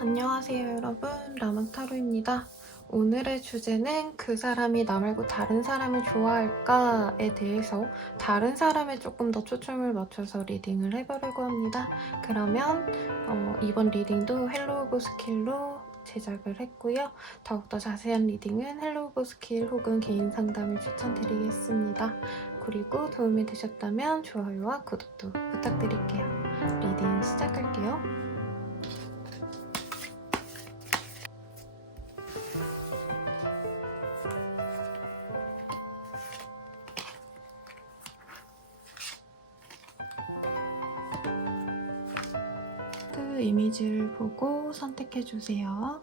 안녕하세요 여러분, 라망타로입니다. 오늘의 주제는 그 사람이 나 말고 다른 사람을 좋아할까에 대해서 다른 사람에 조금 더 초점을 맞춰서 리딩을 해보려고 합니다. 그러면 이번 리딩도 헬로우 보스킬로 제작을 했고요. 더욱더 자세한 리딩은 헬로우 보스킬 혹은 개인 상담을 추천드리겠습니다. 그리고 도움이 되셨다면 좋아요와 구독도 부탁드릴게요. 리딩 시작할게요. 그 이미지를 보고 선택해주세요.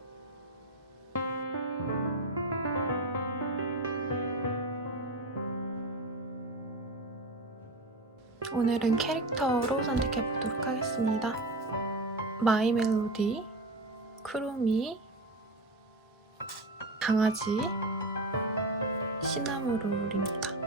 오늘은 캐릭터로 선택해보도록 하겠습니다. 마이 멜로디, 크로미, 강아지, 시나무롤입니다.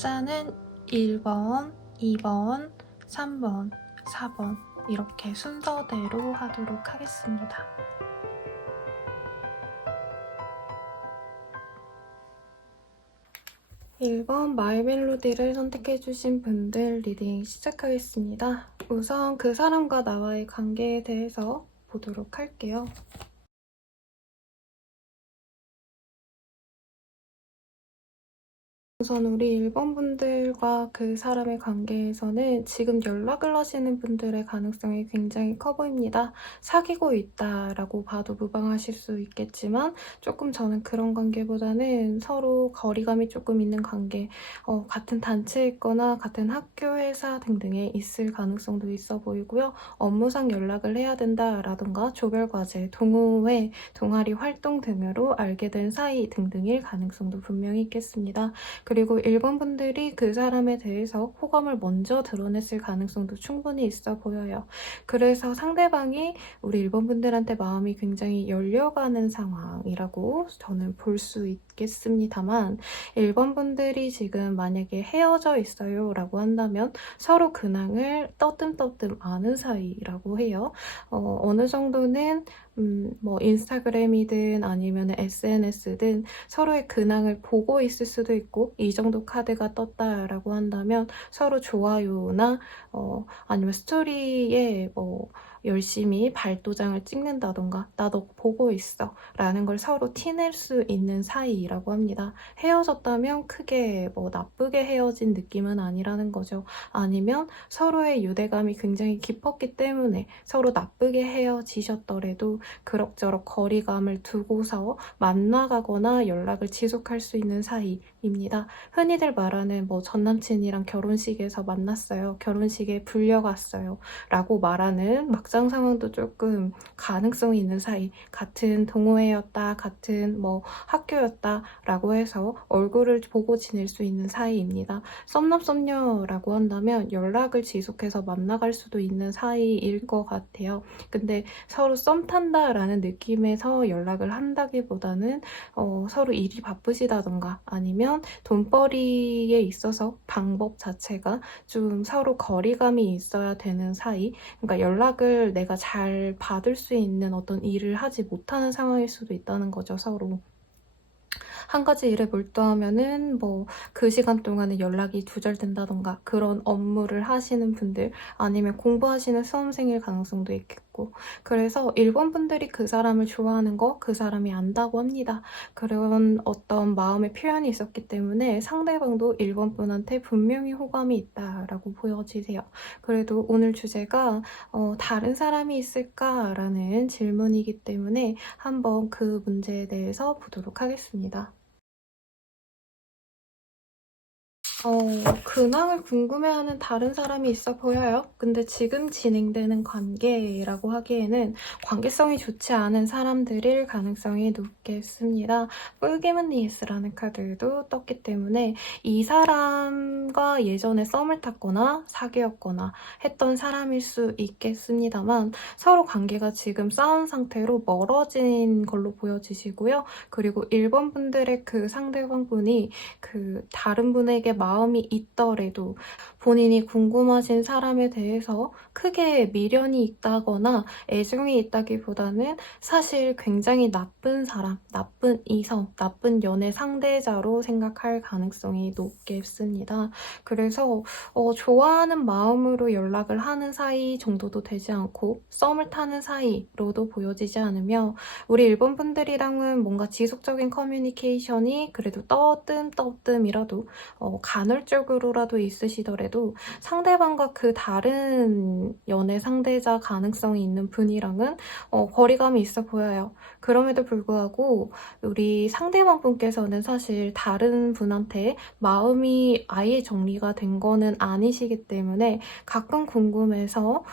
숫자는 1번, 2번, 3번, 4번 이렇게 순서대로 하도록 하겠습니다. (1번) 마이 멜로디를 선택해주신 분들 리딩 시작하겠습니다. 우선 그 사람과 나와의 관계에 대해서 보도록 할게요. 우선 우리 1번 분들과 그 사람의 관계에서는 지금 연락을 하시는 분들의 가능성이 굉장히 커 보입니다. 사귀고 있다라고 봐도 무방하실 수 있겠지만 조금 저는 그런 관계보다는 서로 거리감이 조금 있는 관계, 같은 단체에 있거나 같은 학교, 회사 등등에 있을 가능성도 있어 보이고요. 업무상 연락을 해야 된다라던가 조별과제, 동호회, 동아리 활동 등으로 알게 된 사이 등등일 가능성도 분명히 있겠습니다. 그리고 1번 분들이 그 사람에 대해서 호감을 먼저 드러냈을 가능성도 충분히 있어 보여요. 그래서 상대방이 우리 1번 분들한테 마음이 굉장히 열려가는 상황이라고 저는 볼 수 있겠습니다만 1번 분들이 지금 만약에 헤어져 있어요 라고 한다면 서로 근황을 떠듬떠듬 아는 사이라고 해요. 어느 정도는 뭐 인스타그램이든 아니면 SNS든 서로의 근황을 보고 있을 수도 있고 이 정도 카드가 떴다라고 한다면 서로 좋아요나 아니면 스토리에 열심히 발도장을 찍는다던가 나 너 보고 있어 라는 걸 서로 티낼 수 있는 사이라고 합니다. 헤어졌다면 크게 나쁘게 헤어진 느낌은 아니라는 거죠. 아니면 서로의 유대감이 굉장히 깊었기 때문에 서로 나쁘게 헤어지셨더라도 그럭저럭 거리감을 두고서 만나가거나 연락을 지속할 수 있는 사이입니다. 흔히들 말하는 전남친이랑 결혼식에서 만났어요. 결혼식에 불려갔어요. 라고 말하는 막장 상황도 조금 가능성이 있는 사이. 같은 동호회였다, 같은 학교였다 라고 해서 얼굴을 보고 지낼 수 있는 사이입니다. 썸남썸녀라고 한다면 연락을 지속해서 만나갈 수도 있는 사이일 것 같아요. 근데 서로 썸 탄다라는 느낌에서 연락을 한다기보다는 서로 일이 바쁘시다던가 아니면 돈벌이에 있어서 방법 자체가 좀 서로 거리감이 있어야 되는 사이, 그러니까 연락을 내가 잘 받을 수 있는 어떤 일을 하지 못하는 상황일 수도 있다는 거죠, 서로. 한 가지 일에 몰두하면은 그 시간 동안에 연락이 두절된다던가 그런 업무를 하시는 분들 아니면 공부하시는 수험생일 가능성도 있겠고 그래서 1번 분들이 그 사람을 좋아하는 거 그 사람이 안다고 합니다. 그런 어떤 마음의 표현이 있었기 때문에 상대방도 1번 분한테 분명히 호감이 있다라고 보여지세요. 그래도 오늘 주제가 다른 사람이 있을까라는 질문이기 때문에 한번 그 문제에 대해서 보도록 하겠습니다. 근황을 궁금해하는 다른 사람이 있어 보여요. 근데 지금 진행되는 관계라고 하기에는 관계성이 좋지 않은 사람들일 가능성이 높겠습니다. 폴기머니스라는 카드도 떴기 때문에 이 사람과 예전에 썸을 탔거나 사귀었거나 했던 사람일 수 있겠습니다만 서로 관계가 지금 싸운 상태로 멀어진 걸로 보여지시고요. 그리고 1번 분들의 그 상대방분이 그 다른 분에게 마음이 있더라도 본인이 궁금하신 사람에 대해서 크게 미련이 있다거나 애정이 있다기보다는 사실 굉장히 나쁜 사람, 나쁜 이성, 나쁜 연애 상대자로 생각할 가능성이 높겠습니다. 그래서 좋아하는 마음으로 연락을 하는 사이 정도도 되지 않고 썸을 타는 사이로도 보여지지 않으며 우리 일본 분들이랑은 뭔가 지속적인 커뮤니케이션이 그래도 떠뜸이라도 간헐적으로라도 있으시더라도 상대방과 그 다른 연애 상대자 가능성이 있는 분이랑은 거리감이 있어 보여요. 그럼에도 불구하고 우리 상대방 분께서는 사실 다른 분한테 마음이 아예 정리가 된 거는 아니시기 때문에 가끔 궁금해서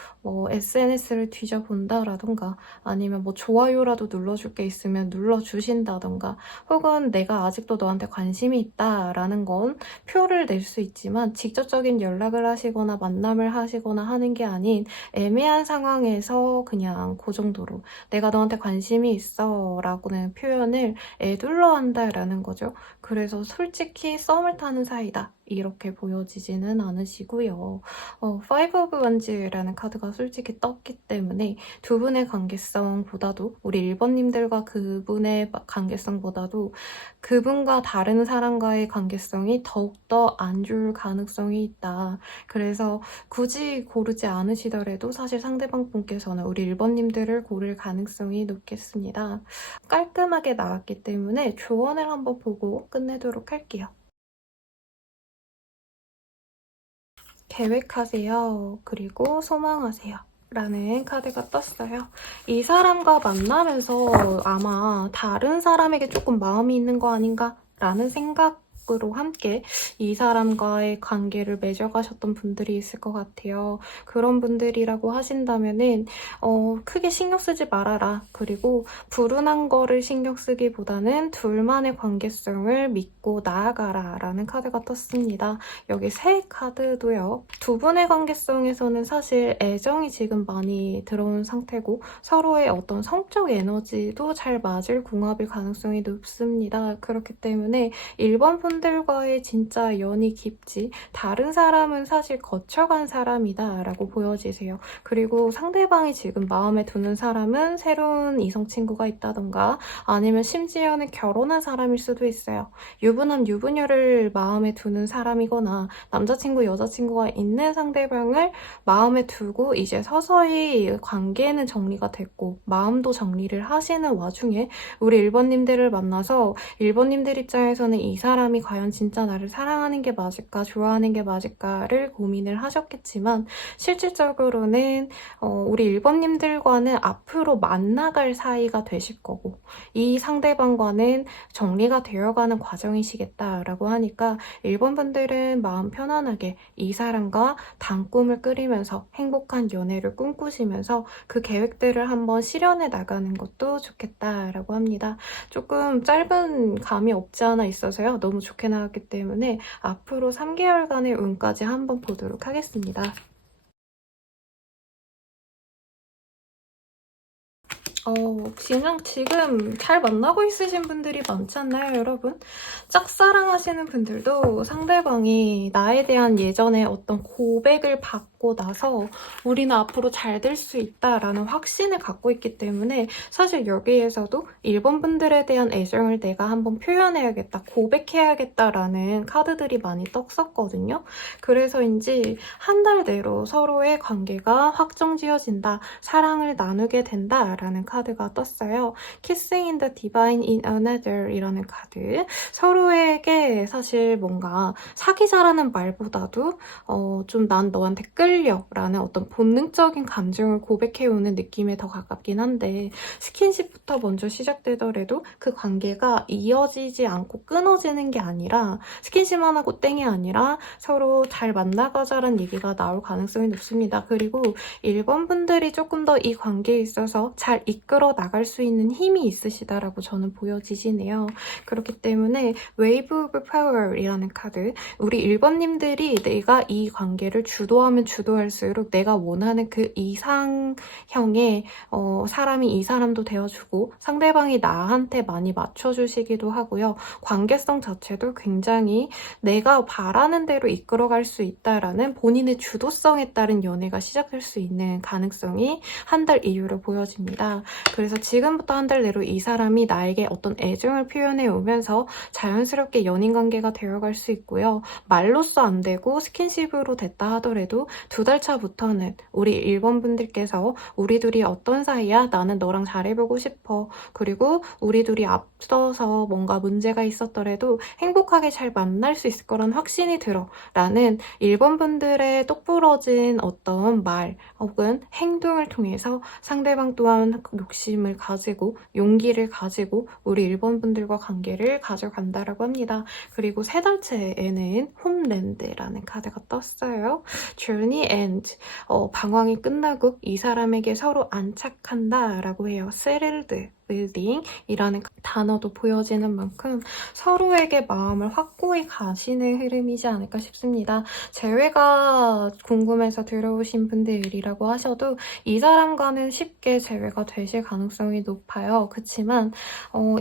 SNS를 뒤져본다라던가 아니면 좋아요라도 눌러줄 게 있으면 눌러주신다던가 혹은 내가 아직도 너한테 관심이 있다라는 건 표를 낼 수 있지만 직접적인 연락을 하시거나 만남을 하시거나 하는 게 아닌 애매한 상황에서 그냥 그 정도로 내가 너한테 관심이 있어 라고는 표현을 애둘러 한다라는 거죠. 그래서 솔직히 썸을 타는 사이다 이렇게 보여지지는 않으시고요. Five of Wands라는 카드가 솔직히 떴기 때문에 두 분의 관계성보다도 우리 1번님들과 그분의 관계성보다도 그분과 다른 사람과의 관계성이 더욱더 안 좋을 가능성이 있다. 그래서 굳이 고르지 않으시더라도 사실 상대방 분께서는 우리 1번님들을 고를 가능성이 높겠습니다. 깔끔하게 나왔기 때문에 조언을 한번 보고 끝내도록 할게요. 계획하세요. 그리고 소망하세요. 라는 카드가 떴어요. 이 사람과 만나면서 아마 다른 사람에게 조금 마음이 있는 거 아닌가? 라는 생각으로 함께 이 사람과의 관계를 맺어가셨던 분들이 있을 것 같아요. 그런 분들이라고 하신다면은 크게 신경 쓰지 말아라. 그리고 불운한 거를 신경 쓰기보다는 둘만의 관계성을 믿고 나아가라 라는 카드가 떴습니다. 여기 새 카드도요. 두 분의 관계성에서는 사실 애정이 지금 많이 들어온 상태고 서로의 어떤 성적 에너지도 잘 맞을 궁합일 가능성이 높습니다. 그렇기 때문에 1번 분들과의 진짜 연이 깊지 다른 사람은 사실 거쳐간 사람이다 라고 보여지세요. 그리고 상대방이 지금 마음에 두는 사람은 새로운 이성 친구가 있다던가 아니면 심지어는 결혼한 사람일 수도 있어요. 유부남 유부녀를 마음에 두는 사람이거나 남자친구 여자친구가 있는 상대방을 마음에 두고 이제 서서히 관계는 정리가 됐고 마음도 정리를 하시는 와중에 우리 1번님들을 만나서 1번님들 입장에서는 이 사람이 과연 진짜 나를 사랑하는 게 맞을까 좋아하는 게 맞을까를 고민을 하셨겠지만 실질적으로는 우리 1번님들과는 앞으로 만나갈 사이가 되실 거고 이 상대방과는 정리가 되어가는 과정이시겠다라고 하니까 1번 분들은 마음 편안하게 이 사람과 단꿈을 꾸리면서 행복한 연애를 꿈꾸시면서 그 계획들을 한번 실현해 나가는 것도 좋겠다라고 합니다. 조금 짧은 감이 없지 않아 있어서요. 너무 좋게 나왔기 때문에 앞으로 3개월간의 운까지 한번 보도록 하겠습니다. 그냥 지금 잘 만나고 있으신 분들이 많지 않나요, 여러분? 짝사랑하시는 분들도 상대방이 나에 대한 예전에 어떤 고백을 받고 나서 우리는 앞으로 잘 될 수 있다라는 확신을 갖고 있기 때문에 사실 여기에서도 1번 분들에 대한 애정을 내가 한번 표현해야겠다, 고백해야겠다라는 카드들이 많이 떴었거든요. 그래서인지 한 달 내로 서로의 관계가 확정지어진다, 사랑을 나누게 된다라는 카드 카드가 떴어요. Kissing in the Divine in Another 이라는 카드. 서로에게 사실 뭔가 사귀자라는 말보다도 좀 난 너한테 끌려라는 어떤 본능적인 감정을 고백해오는 느낌에 더 가깝긴 한데 스킨십부터 먼저 시작되더라도 그 관계가 이어지지 않고 끊어지는 게 아니라 스킨십만 하고 땡이 아니라 서로 잘 만나가자라는 얘기가 나올 가능성이 높습니다. 그리고 1번 분들이 조금 더 이 관계에 있어서 잘 이끌어 나갈 수 있는 힘이 있으시다라고 저는 보여지시네요. 그렇기 때문에 Wave of Power이라는 카드, 우리 1번님들이 내가 이 관계를 주도하면 주도할수록 내가 원하는 그 이상형의 사람이 이 사람도 되어주고 상대방이 나한테 많이 맞춰주시기도 하고요. 관계성 자체도 굉장히 내가 바라는 대로 이끌어갈 수 있다라는 본인의 주도성에 따른 연애가 시작될 수 있는 가능성이 한 달 이후로 보여집니다. 그래서 지금부터 한 달 내로 이 사람이 나에게 어떤 애정을 표현해 오면서 자연스럽게 연인 관계가 되어갈 수 있고요. 말로써 안 되고 스킨십으로 됐다 하더라도 2달 차부터는 우리 1번 분들께서 우리 둘이 어떤 사이야? 나는 너랑 잘해보고 싶어. 그리고 우리 둘이 앞서서 뭔가 문제가 있었더라도 행복하게 잘 만날 수 있을 거란 확신이 들어. 라는 1번 분들의 똑부러진 어떤 말 혹은 행동을 통해서 상대방 또한 욕심을 가지고 용기를 가지고 우리 1번 분들과 관계를 가져간다라고 합니다. 그리고 3달째에는 홈랜드라는 카드가 떴어요. Journey End. 방황이 끝나고 이 사람에게 서로 안착한다 라고 해요. Settled. 빌딩이라는 단어도 보여지는 만큼 서로에게 마음을 확고히 가시는 흐름이지 않을까 싶습니다. 재회가 궁금해서 들어오신 분들이라고 하셔도 이 사람과는 쉽게 재회가 되실 가능성이 높아요. 그치만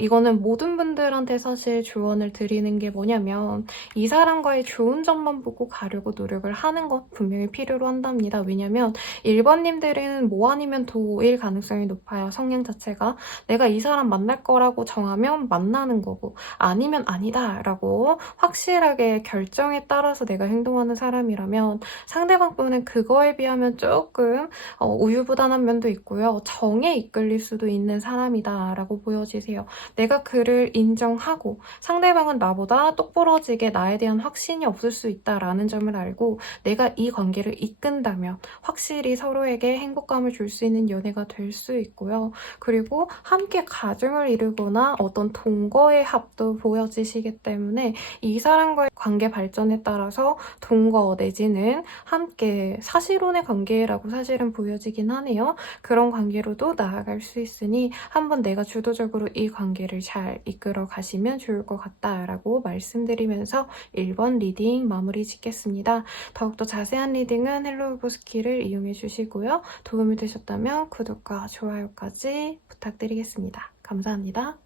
이거는 모든 분들한테 사실 조언을 드리는 게 뭐냐면 이 사람과의 좋은 점만 보고 가려고 노력을 하는 것 분명히 필요로 한답니다. 왜냐면 1번님들은 뭐 아니면 도일 가능성이 높아요. 성향 자체가. 내가 이 사람 만날 거라고 정하면 만나는 거고 아니면 아니다 라고 확실하게 결정에 따라서 내가 행동하는 사람이라면 상대방 분은 그거에 비하면 조금 우유부단한 면도 있고요. 정에 이끌릴 수도 있는 사람이다 라고 보여지세요. 내가 그를 인정하고 상대방은 나보다 똑부러지게 나에 대한 확신이 없을 수 있다라는 점을 알고 내가 이 관계를 이끈다면 확실히 서로에게 행복감을 줄 수 있는 연애가 될 수 있고요. 그리고 함께 가정을 이루거나 어떤 동거의 합도 보여지시기 때문에 이 사람과의 관계 발전에 따라서 동거 내지는 함께 사실혼의 관계라고 사실은 보여지긴 하네요. 그런 관계로도 나아갈 수 있으니 한번 내가 주도적으로 이 관계를 잘 이끌어 가시면 좋을 것 같다라고 말씀드리면서 1번 리딩 마무리 짓겠습니다. 더욱더 자세한 리딩은 헬로우보스키를 이용해 주시고요. 도움이 되셨다면 구독과 좋아요까지 부탁드리겠습니다. 감사합니다.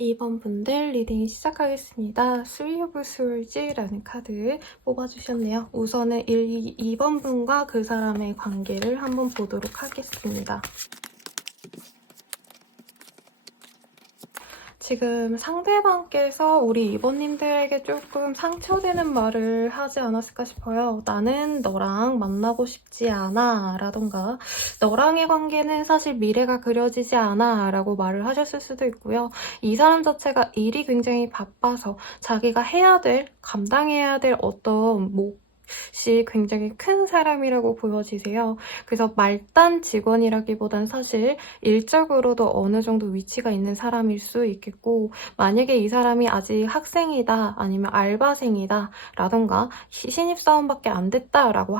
2번 분들 리딩 시작하겠습니다. Three of Swords라는 카드 뽑아주셨네요. 우선은 2번 분과 그 사람의 관계를 한번 보도록 하겠습니다. 지금 상대방께서 우리 2번님들에게 조금 상처되는 말을 하지 않았을까 싶어요. 나는 너랑 만나고 싶지 않아 라던가 너랑의 관계는 사실 미래가 그려지지 않아 라고 말을 하셨을 수도 있고요. 이 사람 자체가 일이 굉장히 바빠서 자기가 해야 될, 감당해야 될 어떤 몫이 굉장히 큰 사람이라고 보여지세요. 그래서 말단 직원이라기보단 사실 일적으로도 어느 정도 위치가 있는 사람일 수 있겠고 만약에 이 사람이 아직 학생이다 아니면 알바생이다 라던가 신입사원밖에 안 됐다 라고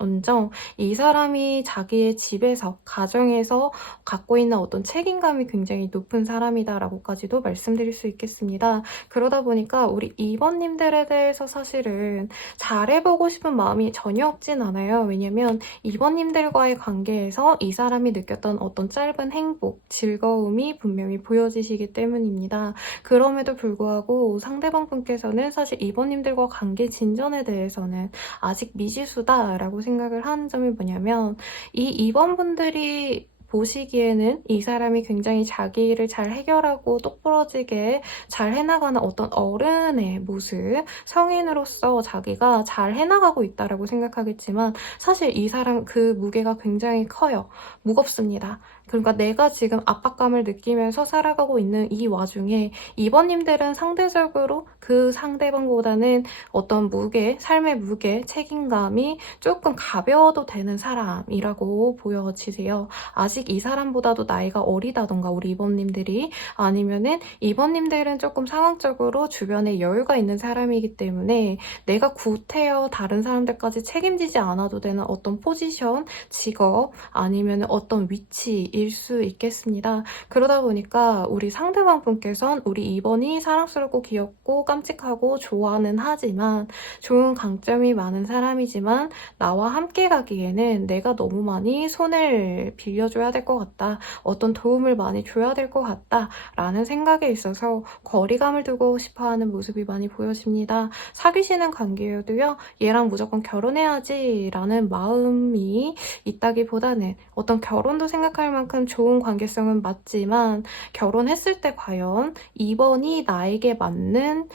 언정 이 사람이 자기의 집에서 가정에서 갖고 있는 어떤 책임감이 굉장히 높은 사람이다라고까지도 말씀드릴 수 있겠습니다. 그러다 보니까 우리 2번님들에 대해서 사실은 잘해보고 싶은 마음이 전혀 없진 않아요. 왜냐면 2번님들과의 관계에서 이 사람이 느꼈던 어떤 짧은 행복, 즐거움이 분명히 보여지시기 때문입니다. 그럼에도 불구하고 상대방 분께서는 사실 2번님들과 관계 진전에 대해서는 아직 미지수다 라고 생각을 하는 점이 뭐냐면 이 2번 분들이 보시기에는 이 사람이 굉장히 자기 일을 잘 해결하고 똑부러지게 잘 해나가는 어떤 어른의 모습, 성인으로서 자기가 잘 해나가고 있다라고 생각하겠지만 사실 이 사람 그 무게가 굉장히 커요. 무겁습니다. 그러니까 내가 지금 압박감을 느끼면서 살아가고 있는 이 와중에 2번님들은 상대적으로 그 상대방보다는 어떤 무게, 삶의 무게, 책임감이 조금 가벼워도 되는 사람이라고 보여지세요. 아직 이 사람보다도 나이가 어리다던가 우리 2번님들이, 아니면은 2번님들은 조금 상황적으로 주변에 여유가 있는 사람이기 때문에 내가 구태여 다른 사람들까지 책임지지 않아도 되는 어떤 포지션, 직업, 아니면 어떤 위치일 수 있겠습니다. 그러다 보니까 우리 상대방 분께선 우리 2번이 사랑스럽고 귀엽고 깜찍하고 좋아는 하지만, 좋은 강점이 많은 사람이지만 나와 함께 가기에는 내가 너무 많이 손을 빌려줘야 될 것 같다, 어떤 도움을 많이 줘야 될 것 같다 라는 생각에 있어서 거리감을 두고 싶어하는 모습이 많이 보여집니다. 사귀시는 관계여도요, 얘랑 무조건 결혼해야지 라는 마음이 있다기보다는 어떤 결혼도 생각할 만큼 좋은 관계성은 맞지만, 결혼했을 때 과연 2번이 나에게 맞는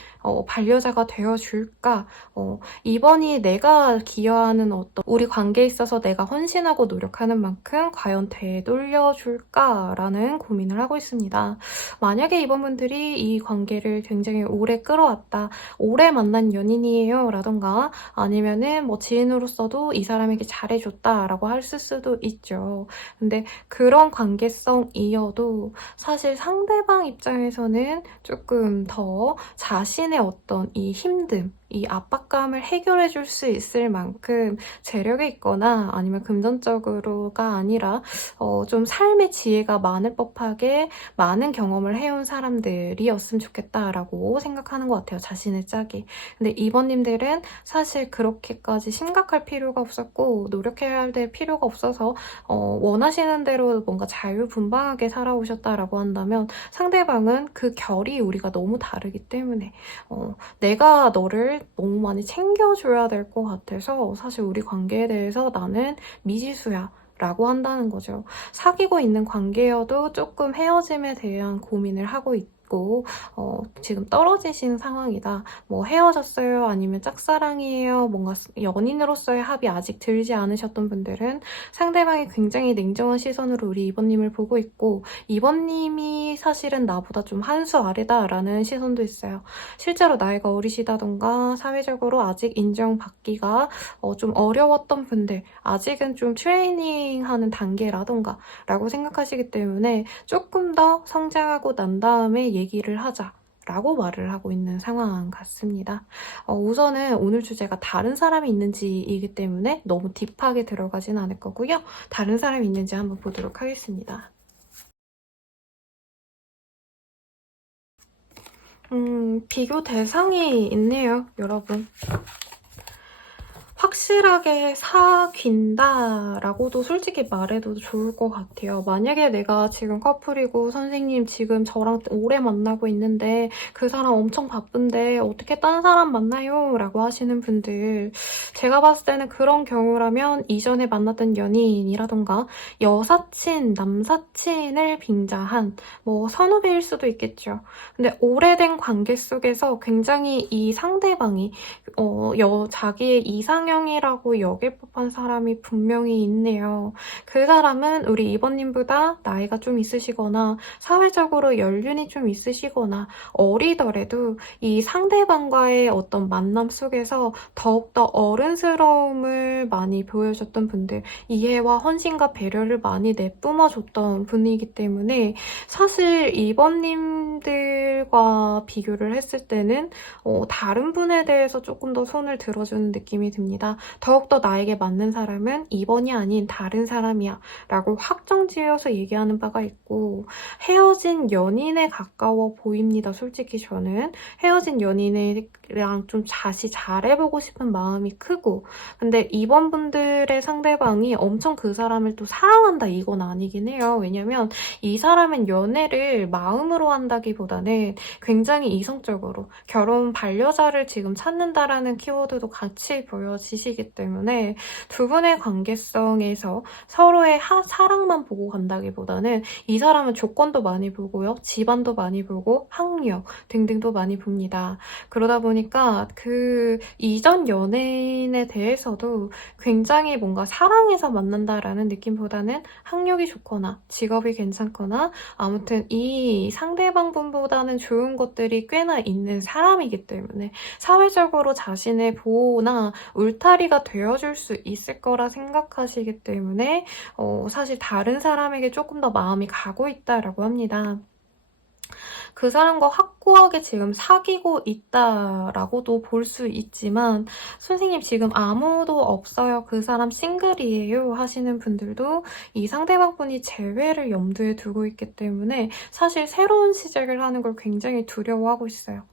반려자가 되어줄까, 2번이 내가 기여하는 어떤 우리 관계에 있어서 내가 헌신하고 노력하는 만큼 과연 되돌려줄까라는 고민을 하고 있습니다. 만약에 2번분들이 이 관계를 굉장히 오래 끌어왔다, 오래 만난 연인이에요 라던가, 아니면은 뭐 지인으로서도 이 사람에게 잘해줬다 라고 할 수도 있죠. 근데 그런 관계성이어도 사실 상대방 입장에서는 조금 더 자신의 어떤 이 힘듦, 이 압박감을 해결해 줄 수 있을 만큼 재력이 있거나, 아니면 금전적으로가 아니라 좀 삶의 지혜가 많을 법하게 많은 경험을 해온 사람들이었으면 좋겠다라고 생각하는 것 같아요, 자신의 짝이. 근데 2번님들은 사실 그렇게까지 심각할 필요가 없었고 노력해야 할 필요가 없어서 원하시는 대로 뭔가 자유분방하게 살아오셨다라고 한다면, 상대방은 그 결이 우리가 너무 다르기 때문에 내가 너를 너무 많이 챙겨줘야 될 것 같아서 사실 우리 관계에 대해서 나는 미지수야 라고 한다는 거죠. 사귀고 있는 관계여도 조금 헤어짐에 대한 고민을 하고 있고, 지금 떨어지신 상황이다, 뭐 헤어졌어요, 아니면 짝사랑이에요, 뭔가 연인으로서의 합이 아직 들지 않으셨던 분들은 상대방이 굉장히 냉정한 시선으로 우리 2번님을 보고 있고, 2번님이 사실은 나보다 좀 한 수 아래다라는 시선도 있어요. 실제로 나이가 어리시다던가 사회적으로 아직 인정받기가 좀 어려웠던 분들, 아직은 좀 트레이닝하는 단계라던가 라고 생각하시기 때문에 조금 더 성장하고 난 다음에 얘기를 하자 라고 말을 하고 있는 상황 같습니다. 우선은 오늘 주제가 다른 사람이 있는지이기 때문에 너무 딥하게 들어가진 않을 거고요. 다른 사람이 있는지 한번 보도록 하겠습니다. 비교 대상이 있네요, 여러분. 확실하게 사귄다라고도 솔직히 말해도 좋을 것 같아요. 만약에 내가 지금 커플이고 선생님 지금 저랑 오래 만나고 있는데 그 사람 엄청 바쁜데 어떻게 딴 사람 만나요? 라고 하시는 분들, 제가 봤을 때는 그런 경우라면 이전에 만났던 연인이라던가 여사친, 남사친을 빙자한 뭐 선후배일 수도 있겠죠. 근데 오래된 관계 속에서 굉장히 이 상대방이 자기의 이상형이라고 여길 법한 사람이 분명히 있네요. 그 사람은 우리 2번님보다 나이가 좀 있으시거나 사회적으로 연륜이 좀 있으시거나 어리더라도 이 상대방과의 어떤 만남 속에서 더욱더 어른스러움을 많이 보여줬던 분들, 이해와 헌신과 배려를 많이 내뿜어줬던 분이기 때문에 사실 2번님들과 비교를 했을 때는 다른 분에 대해서 조금 더 손을 들어주는 느낌이 듭니다. 더욱더 나에게 맞는 사람은 2번이 아닌 다른 사람이야 라고 확정지어서 얘기하는 바가 있고, 헤어진 연인에 가까워 보입니다. 솔직히 저는 헤어진 연인이랑 좀 다시 잘해보고 싶은 마음이 크고, 근데 2번 분들의 상대방이 엄청 그 사람을 또 사랑한다 이건 아니긴 해요. 왜냐면 이 사람은 연애를 마음으로 한다기보다는 굉장히 이성적으로 결혼 반려자를 지금 찾는다라는 키워드도 같이 보여지고, 보여지시기 때문에 두 분의 관계성에서 서로의 사랑만 보고 간다기보다는 이 사람은 조건도 많이 보고요. 집안도 많이 보고 학력 등등도 많이 봅니다. 그러다 보니까 그 이전 연예인에 대해서도 굉장히 뭔가 사랑해서 만난다라는 느낌보다는 학력이 좋거나 직업이 괜찮거나 아무튼 이 상대방 분보다는 좋은 것들이 꽤나 있는 사람이기 때문에 사회적으로 자신의 보호나 울타리가 되어줄 수 있을 거라 생각하시기 때문에 사실 다른 사람에게 조금 더 마음이 가고 있다라고 합니다. 그 사람과 확고하게 지금 사귀고 있다라고도 볼 수 있지만 선생님 지금 아무도 없어요. 그 사람 싱글이에요 하시는 분들도 이 상대방 분이 재회를 염두에 두고 있기 때문에 사실 새로운 시작을 하는 걸 굉장히 두려워하고 있어요.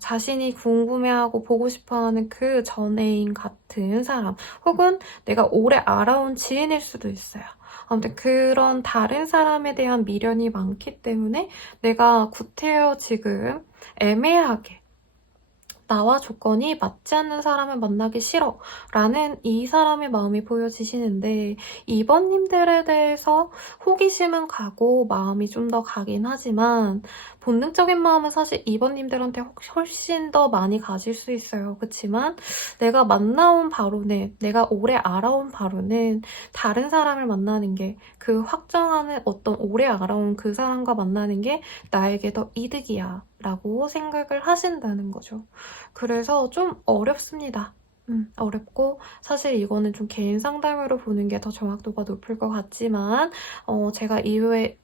자신이 궁금해하고 보고 싶어하는 그 전 애인 같은 사람 혹은 내가 오래 알아온 지인일 수도 있어요. 아무튼 그런 다른 사람에 대한 미련이 많기 때문에 내가 구태여 지금 애매하게 나와 조건이 맞지 않는 사람을 만나기 싫어 라는 이 사람의 마음이 보여지시는데 이번님들에 대해서 호기심은 가고 마음이 좀 더 가긴 하지만 본능적인 마음은 사실 이번님들한테 훨씬 더 많이 가질 수 있어요. 그렇지만 내가 만나온 바로는 내가 오래 알아온 바로는 다른 사람을 만나는 게 그 확정하는 어떤 오래 알아온 그 사람과 만나는 게 나에게 더 이득이야 라고 생각을 하신다는 거죠. 그래서 좀 어렵습니다. 어렵고 사실 이거는 좀 개인 상담으로 보는 게 더 정확도가 높을 것 같지만 제가 이후에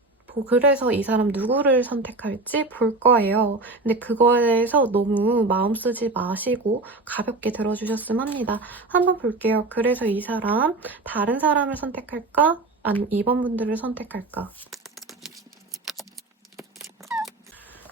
그래서 이 사람 누구를 선택할지 볼 거예요. 근데 그거에 대해서 너무 마음 쓰지 마시고 가볍게 들어주셨으면 합니다. 한번 볼게요. 그래서 이 사람 다른 사람을 선택할까? 아니면 2번 분들을 선택할까?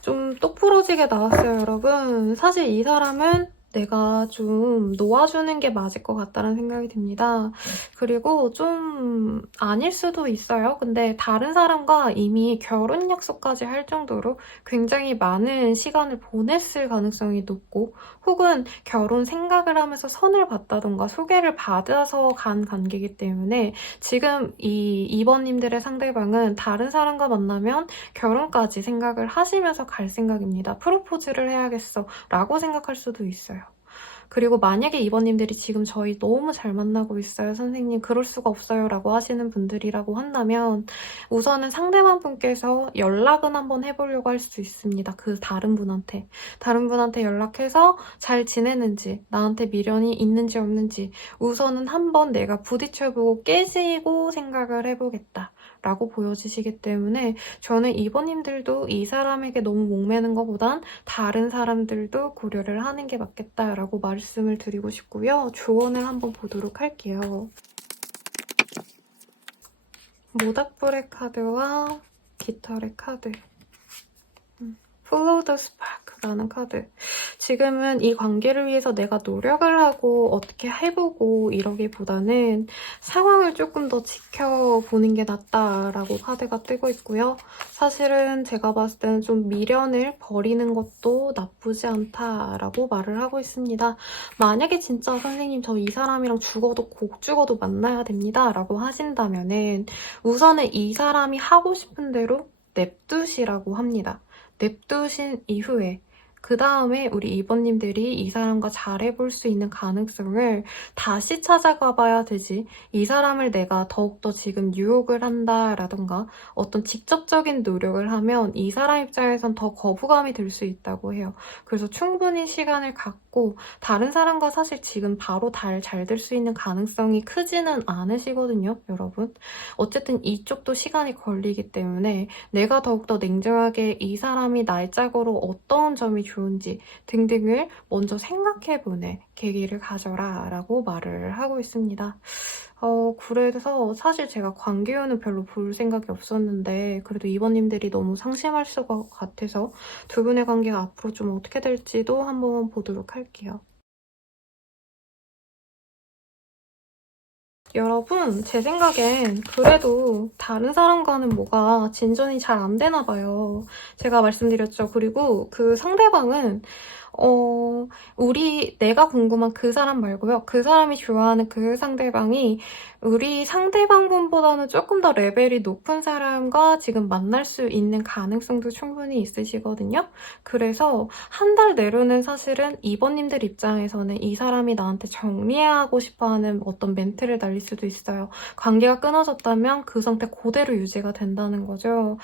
좀 똑부러지게 나왔어요, 여러분. 사실 이 사람은 내가 좀 놓아주는 게 맞을 것 같다는 생각이 듭니다. 그리고 좀 아닐 수도 있어요. 근데 다른 사람과 이미 결혼 약속까지 할 정도로 굉장히 많은 시간을 보냈을 가능성이 높고 혹은 결혼 생각을 하면서 선을 봤다던가 소개를 받아서 간 관계이기 때문에 지금 이 2번님들의 상대방은 다른 사람과 만나면 결혼까지 생각을 하시면서 갈 생각입니다. 프로포즈를 해야겠어 라고 생각할 수도 있어요. 그리고 만약에 이번님들이 지금 저희 너무 잘 만나고 있어요. 선생님 그럴 수가 없어요 라고 하시는 분들이라고 한다면 우선은 상대방 분께서 연락은 한번 해보려고 할 수 있습니다. 그 다른 분한테 연락해서 잘 지내는지 나한테 미련이 있는지 없는지 우선은 한번 내가 부딪혀보고 깨지고 생각을 해보겠다 라고 보여지시기 때문에 저는 이번님들도 이 사람에게 너무 목매는 것보단 다른 사람들도 고려를 하는 게 맞겠다라고 말씀을 드리고 싶고요. 조언을 한번 보도록 할게요. 모닥불의 카드와 깃털의 카드. Follow the Spark라는 카드. 지금은 이 관계를 위해서 내가 노력을 하고 어떻게 해보고 이러기보다는 상황을 조금 더 지켜보는 게 낫다라고 카드가 뜨고 있고요. 사실은 제가 봤을 때는 좀 미련을 버리는 것도 나쁘지 않다라고 말을 하고 있습니다. 만약에 진짜 선생님 저 이 사람이랑 죽어도 곡 죽어도 만나야 됩니다 라고 하신다면은 우선은 이 사람이 하고 싶은 대로 냅두시라고 합니다. 냅두신 이후에 그 다음에 우리 2번님들이 이 사람과 잘해볼 수 있는 가능성을 다시 찾아가 봐야 되지 이 사람을 내가 더욱더 지금 유혹을 한다라던가 어떤 직접적인 노력을 하면 이 사람 입장에선 더 거부감이 들 수 있다고 해요. 그래서 충분히 시간을 갖고 다른 사람과 사실 지금 바로 잘 될 수 있는 가능성이 크지는 않으시거든요, 여러분. 어쨌든 이쪽도 시간이 걸리기 때문에 내가 더욱더 냉정하게 이 사람이 날짝으로 어떤 점이 좋은지 등등을 먼저 생각해보는 계기를 가져라 라고 말을 하고 있습니다. 그래서 사실 제가 관계운은 별로 볼 생각이 없었는데 그래도 이번님들이 너무 상심할 것 같아서 두 분의 관계가 앞으로 좀 어떻게 될지도 한번 보도록 할게요. 여러분, 제 생각엔 그래도 다른 사람과는 뭐가 진전이 잘 안 되나 봐요. 제가 말씀드렸죠. 그리고 그 상대방은 내가 궁금한 그 사람 말고요. 그 사람이 좋아하는 그 상대방이 우리 상대방분보다는 조금 더 레벨이 높은 사람과 지금 만날 수 있는 가능성도 충분히 있으시거든요. 그래서 한 달 내로는 사실은 2번님들 입장에서는 이 사람이 나한테 정리하고 싶어하는 어떤 멘트를 날릴 수도 있어요. 관계가 끊어졌다면 그 상태 그대로 유지가 된다는 거죠.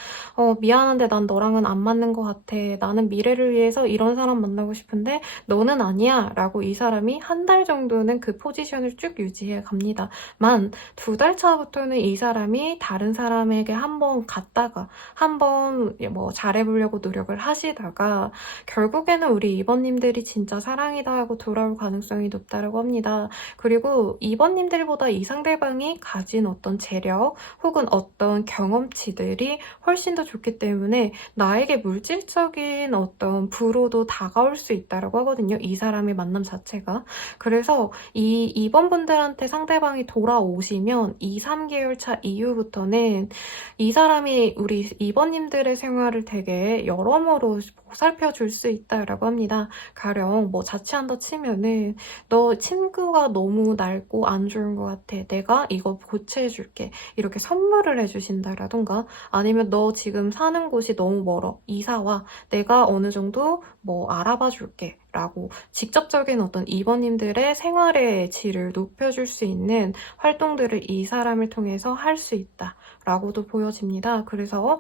미안한데 난 너랑은 안 맞는 것 같아. 나는 미래를 위해서 이런 사람 만나고 싶은데 너는 아니야. 라고 이 사람이 한 달 정도는 그 포지션을 쭉 유지해 갑니다. 만 2달 차부터는 이 사람이 다른 사람에게 한번 갔다가 한번 뭐 잘해보려고 노력을 하시다가 결국에는 우리 2번님들이 진짜 사랑이다 하고 돌아올 가능성이 높다고 합니다. 그리고 2번님들보다 이 상대방이 가진 어떤 재력 혹은 어떤 경험치들이 훨씬 더 좋기 때문에 나에게 물질적인 어떤 부로도 다가올 수 있다고 하거든요. 이 사람의 만남 자체가. 그래서 이 2번 분들한테 상대방이 돌아오시면 2, 3개월 차 이후부터는 이 사람이 우리 2번님들의 생활을 되게 여러모로 보살펴 줄 수 있다고 합니다. 가령 뭐 자취한다 치면은 너 친구가 너무 낡고 안 좋은 것 같아. 내가 이거 고쳐줄게. 이렇게 선물을 해주신다라던가 아니면 너 지금 사는 곳이 너무 멀어. 이사와 내가 어느 정도 뭐 알아봐 줄게. 라고 직접적인 어떤 2번님들의 생활의 질을 높여줄 수 있는 활동들을 이 사람을 통해서 할 수 있다. 라고도 보여집니다. 그래서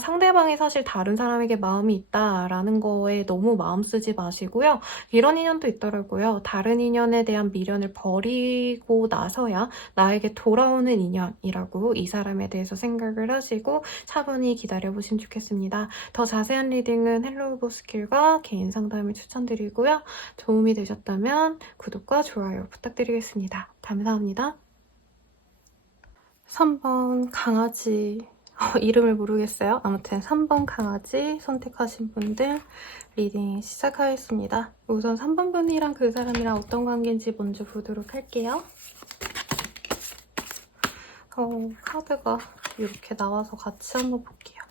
상대방이 사실 다른 사람에게 마음이 있다라는 거에 너무 마음 쓰지 마시고요. 이런 인연도 있더라고요. 다른 인연에 대한 미련을 버리고 나서야 나에게 돌아오는 인연이라고 이 사람에 대해서 생각을 하시고 차분히 기다려보시면 좋겠습니다. 더 자세한 리딩은 헬로우 보스킬과 개인 상담을 추천드리고요. 도움이 되셨다면 구독과 좋아요 부탁드리겠습니다. 감사합니다. 3번 강아지 이름을 모르겠어요. 아무튼 3번 강아지 선택하신 분들 리딩 시작하겠습니다. 우선 3번 분이랑 그 사람이랑 어떤 관계인지 먼저 보도록 할게요. 카드가 이렇게 나와서 같이 한번 볼게요.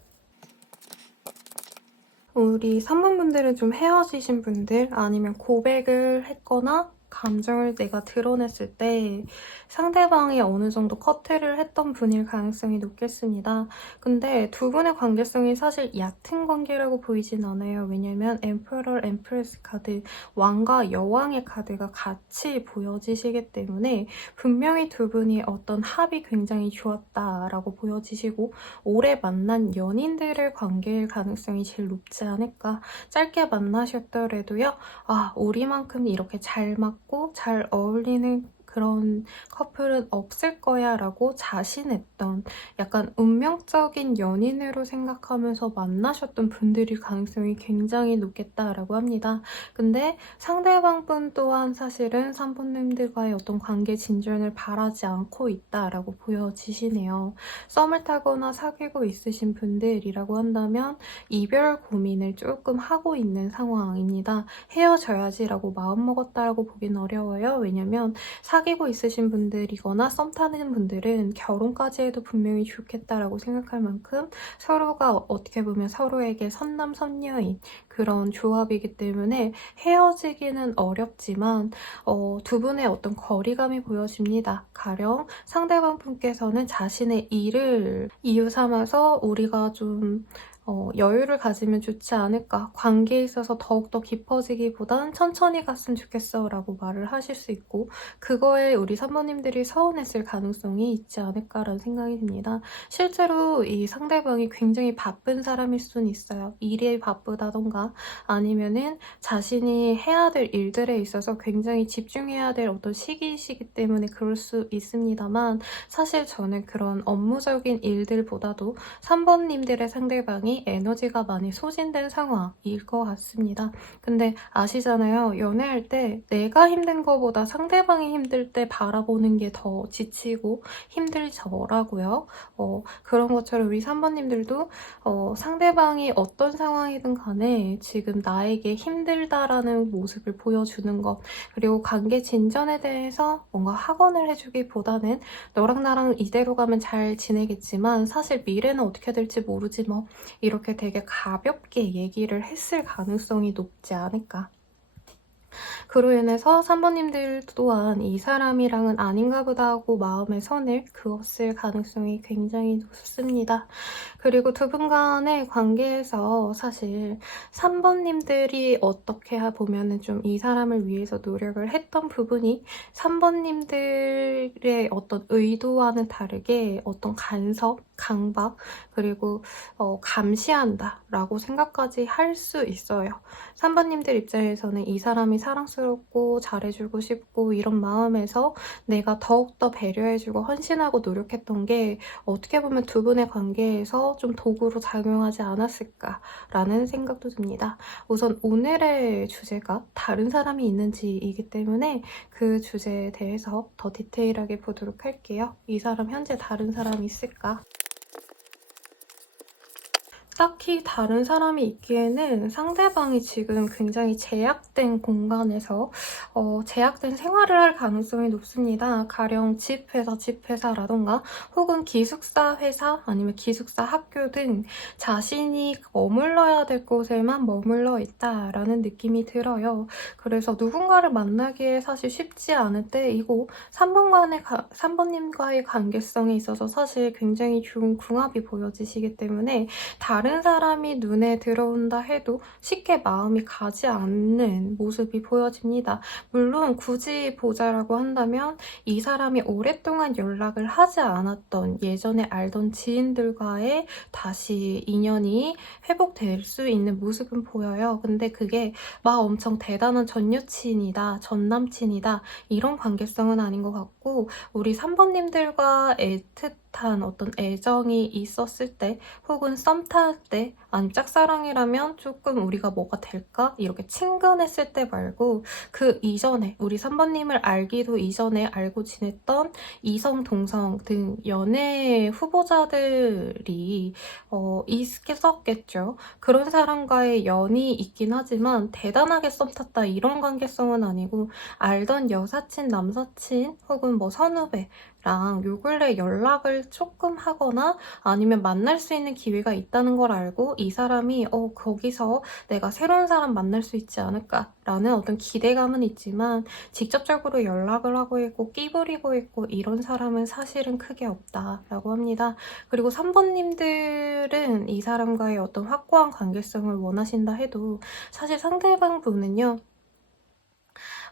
우리 3번 분들은 좀 헤어지신 분들 아니면 고백을 했거나 감정을 내가 드러냈을 때 상대방이 어느 정도 커트를 했던 분일 가능성이 높겠습니다. 근데 두 분의 관계성이 사실 얕은 관계라고 보이진 않아요. 왜냐면 엠퍼러, 엠프레스 카드, 왕과 여왕의 카드가 같이 보여지시기 때문에 분명히 두 분이 어떤 합이 굉장히 좋았다라고 보여지시고 오래 만난 연인들의 관계일 가능성이 제일 높지 않을까. 짧게 만나셨더라도요. 우리만큼 이렇게 잘 맞고 잘 어울리는 그런 커플은 없을 거야 라고 자신했던 약간 운명적인 연인으로 생각하면서 만나셨던 분들일 가능성이 굉장히 높겠다라고 합니다. 근데 상대방 분 또한 사실은 3번님들과의 어떤 관계 진전을 바라지 않고 있다라고 보여지시네요. 썸을 타거나 사귀고 있으신 분들이라고 한다면 이별 고민을 조금 하고 있는 상황입니다. 헤어져야지라고 마음먹었다라고 보긴 어려워요. 왜냐면 사귀고 있으신 분들이거나 썸 타는 분들은 결혼까지 해도 분명히 좋겠다라고 생각할 만큼 서로가 어떻게 보면 서로에게 선남선녀인 그런 조합이기 때문에 헤어지기는 어렵지만 두 분의 어떤 거리감이 보여집니다. 가령 상대방 분께서는 자신의 일을 이유 삼아서 우리가 좀 여유를 가지면 좋지 않을까. 관계에 있어서 더욱더 깊어지기보단 천천히 갔으면 좋겠어 라고 말을 하실 수 있고 그거에 우리 사모님들이 서운했을 가능성이 있지 않을까라는 생각이 듭니다. 실제로 이 상대방이 굉장히 바쁜 사람일 수는 있어요. 일이 바쁘다던가 아니면은 자신이 해야 될 일들에 있어서 굉장히 집중해야 될 어떤 시기이시기 때문에 그럴 수 있습니다만 사실 저는 그런 업무적인 일들보다도 3번님들의 상대방이 에너지가 많이 소진된 상황일 것 같습니다. 근데 아시잖아요. 연애할 때 내가 힘든 거보다 상대방이 힘들 때 바라보는 게 더 지치고 힘들더라고요. 그런 것처럼 우리 3번님들도 상대방이 어떤 상황이든 간에 지금 나에게 힘들다라는 모습을 보여주는 것 그리고 관계 진전에 대해서 뭔가 학원을 해주기보다는 너랑 나랑 이대로 가면 잘 지내겠지만 사실 미래는 어떻게 될지 모르지 뭐 이렇게 되게 가볍게 얘기를 했을 가능성이 높지 않을까. 그로 인해서 3번님들 또한 이 사람이랑은 아닌가 보다 하고 마음의 선을 그었을 가능성이 굉장히 높습니다. 그리고 두 분 간의 관계에서 사실 3번님들이 어떻게 보면은 좀 이 사람을 위해서 노력을 했던 부분이 3번님들의 어떤 의도와는 다르게 어떤 간섭, 강박, 그리고 감시한다라고 생각까지 할 수 있어요. 3번님들 입장에서는 이 사람이 사랑스럽고 잘해주고 싶고 이런 마음에서 내가 더욱더 배려해주고 헌신하고 노력했던 게 어떻게 보면 두 분의 관계에서 좀 도구로 작용하지 않았을까라는 생각도 듭니다. 우선 오늘의 주제가 다른 사람이 있는지이기 때문에 그 주제에 대해서 더 디테일하게 보도록 할게요. 이 사람 현재 다른 사람이 있을까? 딱히 다른 사람이 있기에는 상대방이 지금 굉장히 제약된 공간에서 제약된 생활을 할 가능성이 높습니다. 가령 집회사라던가 혹은 기숙사 회사 아니면 기숙사 학교 등 자신이 머물러야 될 곳에만 머물러 있다라는 느낌이 들어요. 그래서 누군가를 만나기에 사실 쉽지 않을 때이고 3번님과의 관계성에 있어서 사실 굉장히 좋은 궁합이 보여지시기 때문에 다른 사람이 눈에 들어온다 해도 쉽게 마음이 가지 않는 모습이 보여집니다. 물론 굳이 보자라고 한다면 이 사람이 오랫동안 연락을 하지 않았던 예전에 알던 지인들과의 다시 인연이 회복될 수 있는 모습은 보여요. 근데 그게 막 엄청 대단한 전 여친이다, 전 남친이다 이런 관계성은 아닌 것 같고 우리 3번님들과 애틋한 어떤 애정이 있었을 때 혹은 썸 탈 때 아니면 짝사랑이라면 조금 우리가 뭐가 될까? 이렇게 친근했을 때 말고 그 이전에 우리 3번님을 알기도 이전에 알고 지냈던 이성, 동성 등 연애 후보자들이 있었겠죠. 그런 사람과의 연이 있긴 하지만 대단하게 썸 탔다 이런 관계성은 아니고 알던 여사친, 남사친 혹은 뭐 선후배랑 요 근래 연락을 조금 하거나 아니면 만날 수 있는 기회가 있다는 걸 알고 이 사람이 거기서 내가 새로운 사람 만날 수 있지 않을까라는 어떤 기대감은 있지만 직접적으로 연락을 하고 있고 끼부리고 있고 이런 사람은 사실은 크게 없다라고 합니다. 그리고 3번님들은 이 사람과의 어떤 확고한 관계성을 원하신다 해도 사실 상대방 분은요.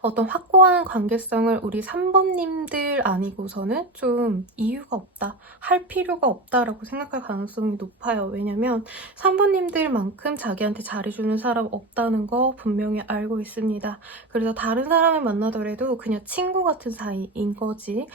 어떤 확고한 관계성을 우리 3번님들 아니고서는 좀 이유가 없다, 할 필요가 없다라고 생각할 가능성이 높아요. 왜냐면 3번님들만큼 자기한테 잘해주는 사람 없다는 거 분명히 알고 있습니다. 그래서 다른 사람을 만나더라도 그냥 친구 같은 사이인 거지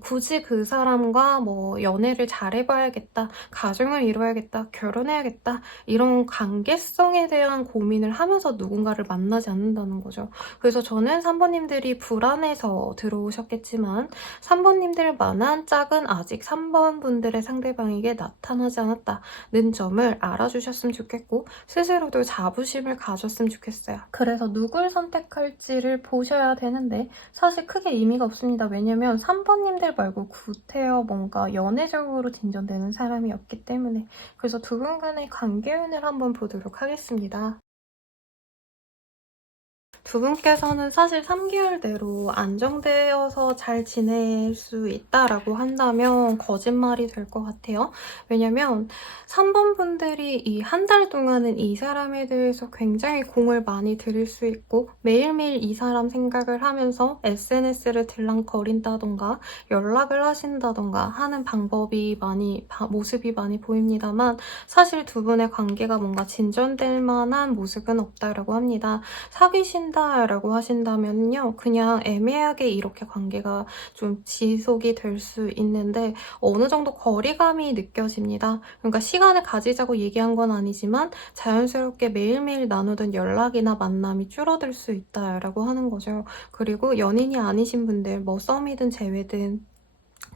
굳이 그 사람과 뭐 연애를 잘해봐야겠다, 가정을 이뤄야겠다, 결혼해야겠다 이런 관계성에 대한 고민을 하면서 누군가를 만나지 않는다는 거죠. 그래서 저는 3번님들이 불안해서 들어오셨겠지만 3번님들만한 짝은 아직 3번 분들의 상대방에게 나타나지 않았다는 점을 알아주셨으면 좋겠고 스스로도 자부심을 가졌으면 좋겠어요. 그래서 누굴 선택할지를 보셔야 되는데 사실 크게 의미가 없습니다. 왜냐면 3번님들 말고 구태여 뭔가 연애적으로 진전되는 사람이 없기 때문에. 그래서 두 분 간의 관계운을 한번 보도록 하겠습니다. 두 분께서는 사실 3개월 내로 안정되어서 잘 지낼 수 있다라고 한다면 거짓말이 될 것 같아요. 왜냐면 3번 분들이 이 한 달 동안은 이 사람에 대해서 굉장히 공을 많이 들일 수 있고 매일매일 이 사람 생각을 하면서 SNS를 들락거린다던가 연락을 하신다던가 하는 모습이 많이 보입니다만 사실 두 분의 관계가 뭔가 진전될 만한 모습은 없다라고 합니다. 사귀신다라고 하신다면요. 그냥 애매하게 이렇게 관계가 좀 지속이 될 수 있는데 어느 정도 거리감이 느껴집니다. 그러니까 시간을 가지자고 얘기한 건 아니지만 자연스럽게 매일매일 나누던 연락이나 만남이 줄어들 수 있다라고 하는 거죠. 그리고 연인이 아니신 분들 뭐 썸이든 재회든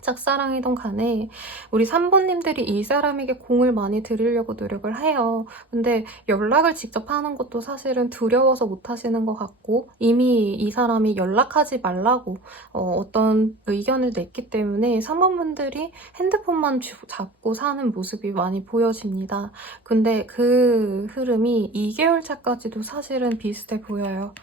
짝사랑이든 간에 우리 산부님들이 이 사람에게 공을 많이 들이려고 노력을 해요. 근데 연락을 직접 하는 것도 사실은 두려워서 못 하시는 것 같고 이미 이 사람이 연락하지 말라고 어떤 의견을 냈기 때문에 산부분들이 핸드폰만 잡고 사는 모습이 많이 보여집니다. 근데 그 흐름이 2개월 차까지도 사실은 비슷해 보여요.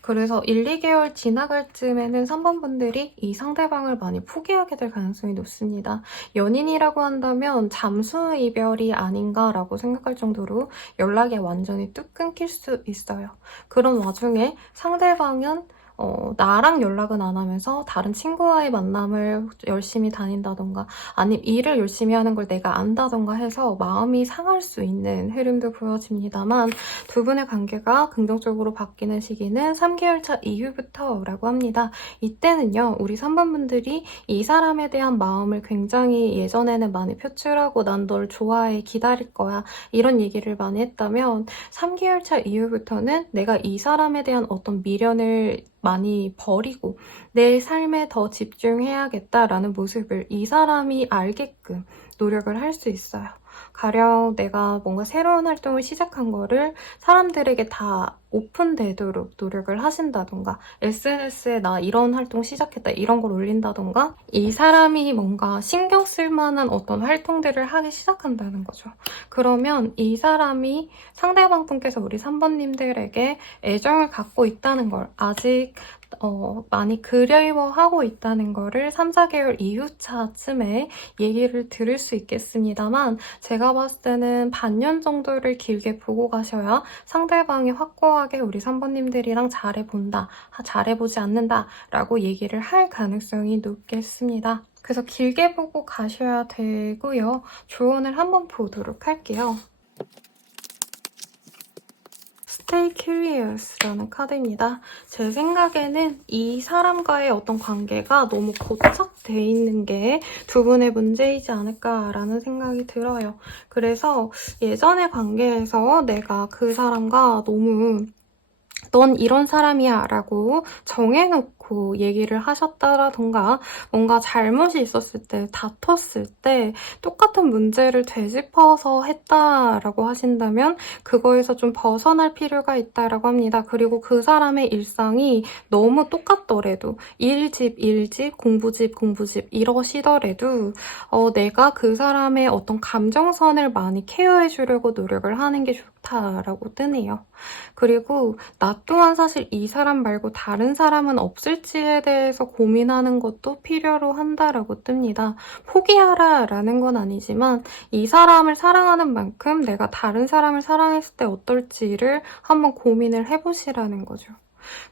그래서 1, 2개월 지나갈 쯤에는 산부분들이 이 상대방을 많이 포기하게 될 가능성이 높습니다. 연인이라고 한다면 잠수 이별이 아닌가라고 생각할 정도로 연락이 완전히 뚝 끊길 수 있어요. 그런 와중에 상대방은 나랑 연락은 안 하면서 다른 친구와의 만남을 열심히 다닌다던가 아니면 일을 열심히 하는 걸 내가 안다던가 해서 마음이 상할 수 있는 흐름도 보여집니다만 두 분의 관계가 긍정적으로 바뀌는 시기는 3개월 차 이후부터라고 합니다. 이때는요, 우리 산부분들이 이 사람에 대한 마음을 굉장히 예전에는 많이 표출하고 난 널 좋아해, 기다릴 거야 이런 얘기를 많이 했다면 3개월 차 이후부터는 내가 이 사람에 대한 어떤 미련을 많이 버리고 내 삶에 더 집중해야겠다라는 모습을 이 사람이 알게끔 노력을 할 수 있어요. 가령 내가 뭔가 새로운 활동을 시작한 거를 사람들에게 다 오픈되도록 노력을 하신다던가 SNS에 나 이런 활동 시작했다 이런 걸 올린다던가 이 사람이 뭔가 신경 쓸 만한 어떤 활동들을 하기 시작한다는 거죠. 그러면 이 사람이 상대방 분께서 우리 3번님들에게 애정을 갖고 있다는 걸 아직 많이 그리워하고 있다는 거를 3, 4개월 이후 차쯤에 얘기를 들을 수 있겠습니다만 제가 봤을 때는 반년 정도를 길게 보고 가셔야 상대방이 확고하게 우리 3번님들이랑 잘해본다, 잘해보지 않는다 라고 얘기를 할 가능성이 높겠습니다. 그래서 길게 보고 가셔야 되고요. 조언을 한번 보도록 할게요. Stay Curious라는 카드입니다. 제 생각에는 이 사람과의 어떤 관계가 너무 고착돼 있는 게 두 분의 문제이지 않을까라는 생각이 들어요. 그래서 예전의 관계에서 내가 그 사람과 너무 넌 이런 사람이야 라고 정해놓고 얘기를 하셨다라던가 뭔가 잘못이 있었을 때, 다퉜을 때 똑같은 문제를 되짚어서 했다라고 하신다면 그거에서 좀 벗어날 필요가 있다라고 합니다. 그리고 그 사람의 일상이 너무 똑같더라도 일집, 공부집 이러시더라도 내가 그 사람의 어떤 감정선을 많이 케어해주려고 노력을 하는 게 좋다라고 뜨네요. 그리고 나 또한 사실 이 사람 말고 다른 사람은 없을지에 대해서 고민하는 것도 필요로 한다라고 뜹니다. 포기하라 라는 건 아니지만 이 사람을 사랑하는 만큼 내가 다른 사람을 사랑했을 때 어떨지를 한번 고민을 해보시라는 거죠.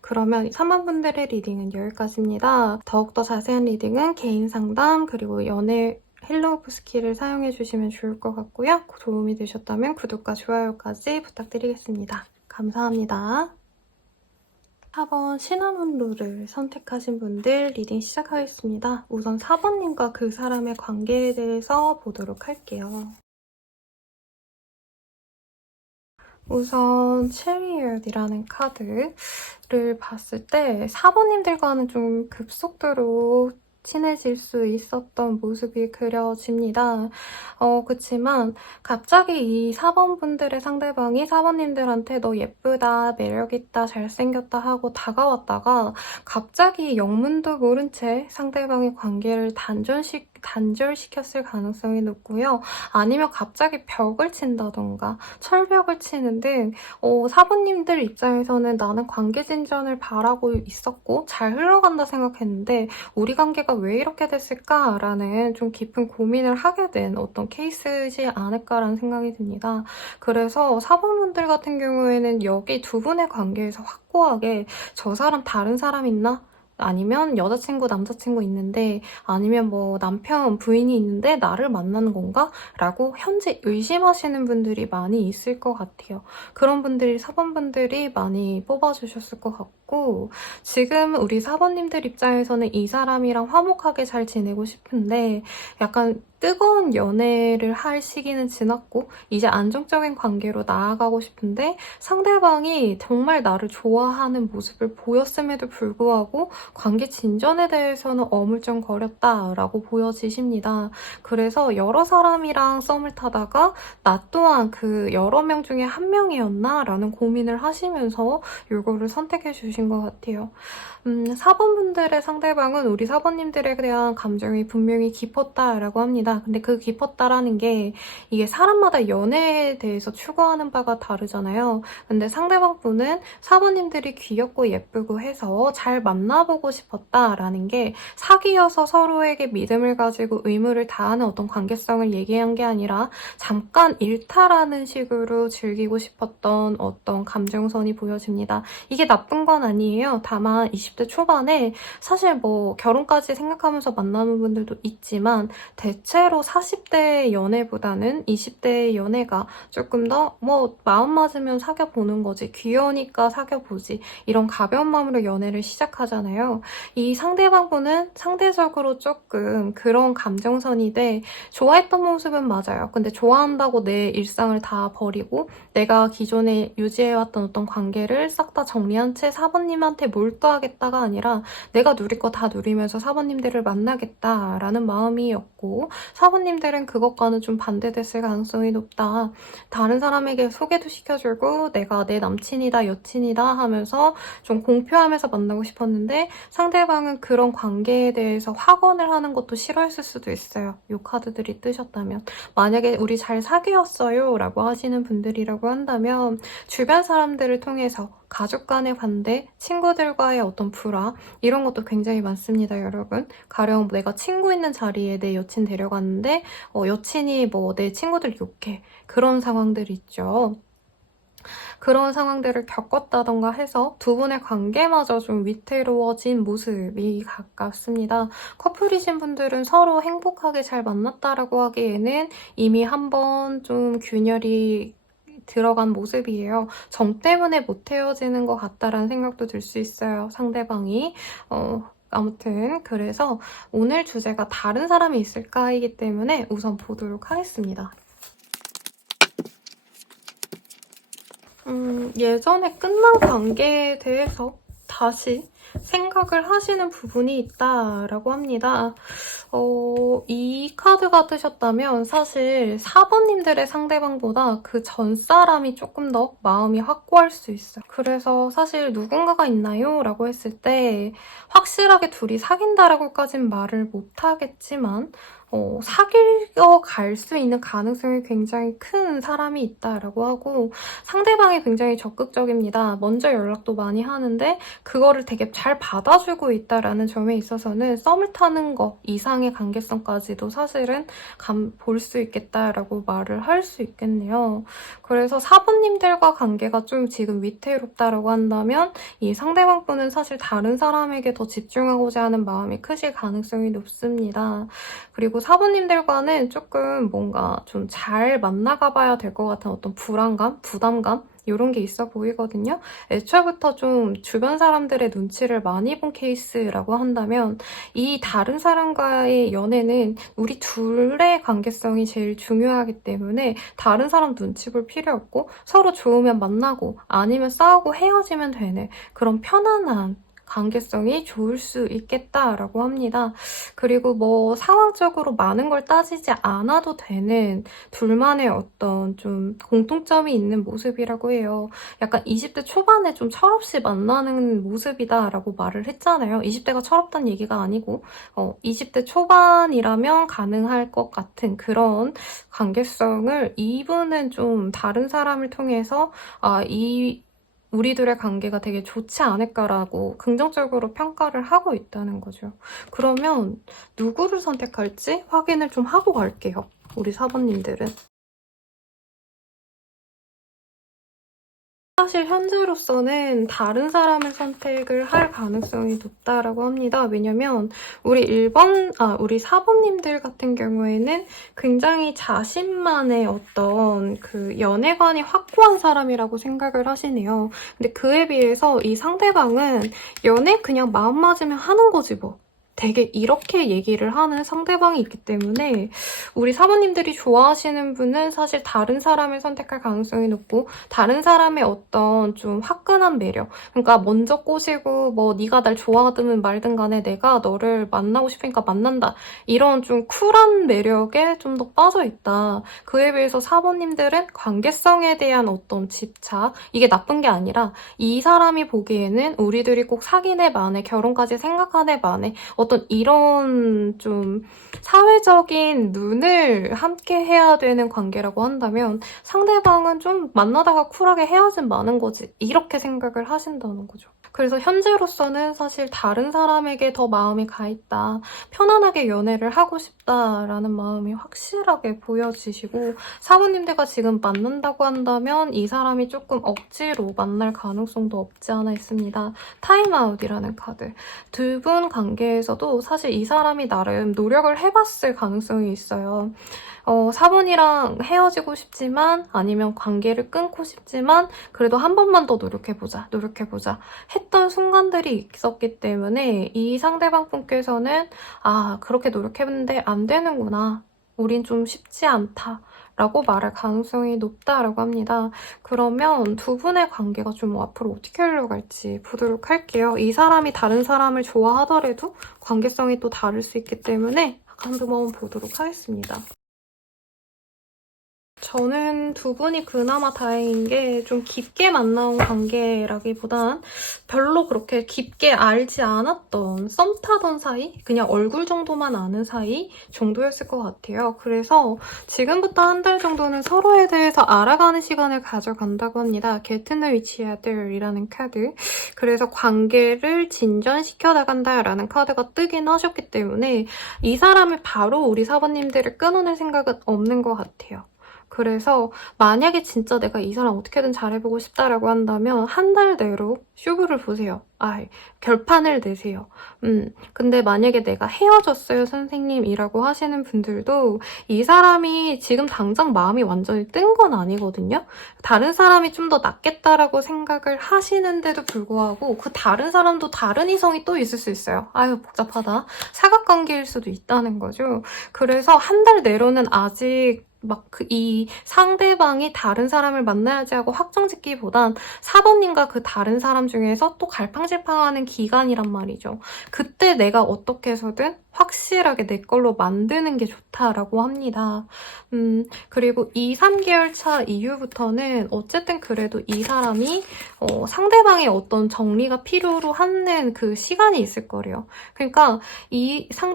그러면 3번분들의 리딩은 여기까지입니다. 더욱더 자세한 리딩은 개인 상담 그리고 연애 헬로우프스키를 사용해주시면 좋을 것 같고요. 도움이 되셨다면 구독과 좋아요까지 부탁드리겠습니다. 감사합니다. 4번 시나몬 롤을 선택하신 분들 리딩 시작하겠습니다. 우선 4번님과 그 사람의 관계에 대해서 보도록 할게요. 우선 체리엇이라는 카드를 봤을 때 4번님들과는 좀 급속도로 친해질 수 있었던 모습이 그려집니다. 그치만 갑자기 이 4번 분들의 상대방이 4번님들한테 너 예쁘다, 매력있다, 잘생겼다 하고 다가왔다가 갑자기 영문도 모른 채 상대방의 관계를 단절시켰을 가능성이 높고요. 아니면 갑자기 벽을 친다던가 철벽을 치는 등 4번님들 입장에서는 나는 관계 진전을 바라고 있었고 잘 흘러간다 생각했는데 우리 관계가 왜 이렇게 됐을까라는 좀 깊은 고민을 하게 된 어떤 케이스이지 않을까라는 생각이 듭니다. 그래서 4번분들 같은 경우에는 여기 두 분의 관계에서 확고하게 저 사람 다른 사람 있나? 아니면 여자친구, 남자친구 있는데 아니면 뭐 남편, 부인이 있는데 나를 만나는 건가? 라고 현재 의심하시는 분들이 많이 있을 것 같아요. 그런 분들이 4번분들이 많이 뽑아주셨을 것 같고 지금 우리 4번님들 입장에서는 이 사람이랑 화목하게 잘 지내고 싶은데 약간 뜨거운 연애를 할 시기는 지났고 이제 안정적인 관계로 나아가고 싶은데 상대방이 정말 나를 좋아하는 모습을 보였음에도 불구하고 관계 진전에 대해서는 어물쩡거렸다라고 보여지십니다. 그래서 여러 사람이랑 썸을 타다가 나 또한 그 여러 명 중에 한 명이었나? 라는 고민을 하시면서 이거를 선택해 주신 것 같아요. 4번 분들의 상대방은 우리 4번님들에 대한 감정이 분명히 깊었다라고 합니다. 근데 그 깊었다라는 게 이게 사람마다 연애에 대해서 추구하는 바가 다르잖아요. 근데 상대방 분은 4번님들이 귀엽고 예쁘고 해서 잘 만나보고 싶었다라는 게 사귀어서 서로에게 믿음을 가지고 의무를 다하는 어떤 관계성을 얘기한 게 아니라 잠깐 일탈하는 식으로 즐기고 싶었던 어떤 감정선이 보여집니다. 이게 나쁜 건 아니에요. 다만 20대 초반에 사실 뭐 결혼까지 생각하면서 만나는 분들도 있지만 대체로 40대 연애보다는 20대 연애가 조금 더 뭐 마음 맞으면 사귀어보는 거지, 귀여우니까 사귀어보지, 이런 가벼운 마음으로 연애를 시작하잖아요. 이 상대방 분은 상대적으로 조금 그런 감정선이 돼 좋아했던 모습은 맞아요. 근데 좋아한다고 내 일상을 다 버리고 내가 기존에 유지해왔던 어떤 관계를 싹 다 정리한 채 4번님한테 몰두하겠다가 아니라 내가 누릴 거 다 누리면서 4번님들을 만나겠다라는 마음이었고, 4번님들은 그것과는 좀 반대됐을 가능성이 높다. 다른 사람에게 소개도 시켜주고 내가 내 남친이다 여친이다 하면서 좀 공표하면서 만나고 싶었는데 상대방은 그런 관계에 대해서 확언을 하는 것도 싫어했을 수도 있어요. 이 카드들이 뜨셨다면. 만약에 우리 잘 사귀었어요 라고 하시는 분들이라고 한다면 주변 사람들을 통해서 가족 간의 반대, 친구들과의 어떤 불화, 이런 것도 굉장히 많습니다, 여러분. 가령 내가 친구 있는 자리에 내 여친 데려갔는데 여친이 뭐 내 친구들 욕해. 그런 상황들이 있죠. 그런 상황들을 겪었다던가 해서 두 분의 관계마저 좀 위태로워진 모습이 가깝습니다. 커플이신 분들은 서로 행복하게 잘 만났다라고 하기에는 이미 한번 좀 균열이 들어간 모습이에요. 정 때문에 못 헤어지는 것 같다라는 생각도 들 수 있어요, 상대방이. 아무튼 그래서 오늘 주제가 다른 사람이 있을까이기 때문에 우선 보도록 하겠습니다. 예전에 끝난 관계에 대해서 다시 생각을 하시는 부분이 있다라고 합니다. 이 카드가 뜨셨다면 사실 4번님들의 상대방보다 그 전 사람이 조금 더 마음이 확고할 수 있어요. 그래서 사실 누군가가 있나요? 라고 했을 때 확실하게 둘이 사귄다라고까진 말을 못하겠지만 사귀어 갈 수 있는 가능성이 굉장히 큰 사람이 있다라고 하고, 상대방이 굉장히 적극적입니다. 먼저 연락도 많이 하는데 그거를 되게 잘 받아주고 있다라는 점에 있어서는 썸을 타는 거 이상의 관계성까지도 사실은 볼 수 있겠다라고 말을 할 수 있겠네요. 그래서 4번님들과 관계가 좀 지금 위태롭다라고 한다면 이 상대방 분은 사실 다른 사람에게 더 집중하고자 하는 마음이 크실 가능성이 높습니다. 그리고 4번님들과는 조금 뭔가 좀 잘 만나가 봐야 될 것 같은 어떤 불안감, 부담감, 이런 게 있어 보이거든요. 애초부터 좀 주변 사람들의 눈치를 많이 본 케이스라고 한다면 이 다른 사람과의 연애는 우리 둘의 관계성이 제일 중요하기 때문에 다른 사람 눈치 볼 필요 없고 서로 좋으면 만나고 아니면 싸우고 헤어지면 되는 그런 편안한 관계성이 좋을 수 있겠다라고 합니다. 그리고 뭐 상황적으로 많은 걸 따지지 않아도 되는 둘만의 어떤 좀 공통점이 있는 모습이라고 해요. 약간 20대 초반에 좀 철없이 만나는 모습이다라고 말을 했잖아요. 20대가 철없다는 얘기가 아니고 20대 초반이라면 가능할 것 같은 그런 관계성을 이분은 좀 다른 사람을 통해서 우리들의 관계가 되게 좋지 않을까라고 긍정적으로 평가를 하고 있다는 거죠. 그러면 누구를 선택할지 확인을 좀 하고 갈게요. 우리 4번님들은. 사실 현재로서는 다른 사람을 선택을 할 가능성이 높다라고 합니다. 왜냐면 우리 4번님들 같은 경우에는 굉장히 자신만의 어떤 그 연애관이 확고한 사람이라고 생각을 하시네요. 근데 그에 비해서 이 상대방은 연애 그냥 마음 맞으면 하는 거지 뭐. 되게 이렇게 얘기를 하는 상대방이 있기 때문에 우리 사모님들이 좋아하시는 분은 사실 다른 사람을 선택할 가능성이 높고 다른 사람의 어떤 좀 화끈한 매력, 그러니까 먼저 꼬시고 뭐 네가 날 좋아하든 말든 간에 내가 너를 만나고 싶으니까 만난다, 이런 좀 쿨한 매력에 좀 더 빠져있다. 그에 비해서 사모님들은 관계성에 대한 어떤 집착, 이게 나쁜 게 아니라 이 사람이 보기에는 우리들이 꼭 사귀네 마네, 결혼까지 생각하네 마네, 어떤 이런 좀 사회적인 눈을 함께 해야 되는 관계라고 한다면 상대방은 좀 만나다가 쿨하게 헤어진 마는 거지, 이렇게 생각을 하신다는 거죠. 그래서 현재로서는 사실 다른 사람에게 더 마음이 가 있다, 편안하게 연애를 하고 싶다라는 마음이 확실하게 보여지시고, 사모님들과 지금 만난다고 한다면 이 사람이 조금 억지로 만날 가능성도 없지 않아 있습니다. 타임아웃이라는 카드. 두 분 관계에서도 사실 이 사람이 나름 노력을 해봤을 가능성이 있어요. 사본이랑 헤어지고 싶지만, 아니면 관계를 끊고 싶지만 그래도 한 번만 더 노력해보자 했던 순간들이 있었기 때문에 이 상대방 분께서는 아, 그렇게 노력했는데 안 되는구나, 우린 좀 쉽지 않다 라고 말할 가능성이 높다라고 합니다. 그러면 두 분의 관계가 좀 앞으로 어떻게 흘러갈지 보도록 할게요. 이 사람이 다른 사람을 좋아하더라도 관계성이 또 다를 수 있기 때문에 한번 보도록 하겠습니다. 저는 두 분이 그나마 다행인 게 좀 깊게 만나온 관계라기보단 별로 그렇게 깊게 알지 않았던, 썸 타던 사이? 그냥 얼굴 정도만 아는 사이 정도였을 것 같아요. 그래서 지금부터 한 달 정도는 서로에 대해서 알아가는 시간을 가져간다고 합니다. Get to know each other이라는 카드. 그래서 관계를 진전시켜 나간다라는 카드가 뜨긴 하셨기 때문에 이 사람을 바로 우리 사부님들을 끊어낼 생각은 없는 것 같아요. 그래서 만약에 진짜 내가 이 사람 어떻게든 잘해보고 싶다라고 한다면 한 달 내로 쇼부를 보세요. 결판을 내세요. 근데 만약에 내가 헤어졌어요 선생님이라고 하시는 분들도 이 사람이 지금 당장 마음이 완전히 뜬 건 아니거든요. 다른 사람이 좀 더 낫겠다라고 생각을 하시는데도 불구하고 그 다른 사람도 다른 이성이 또 있을 수 있어요. 복잡하다. 사각관계일 수도 있다는 거죠. 그래서 한 달 내로는 아직 이 상대방이 다른 사람을 만나야지 하고 확정짓기보단 사번님과 그 다른 사람 중에서 또 갈팡질팡하는 기간이란 말이죠. 그때 내가 어떻게 해서든 확실하게 내 걸로 만드는 게 좋다라고 합니다. 그리고 2, 3개월 차 이후부터는 어쨌든 그래도 이 사람이 상대방의 어떤 정리가 필요로 하는 그 시간이 있을 거래요. 그러니까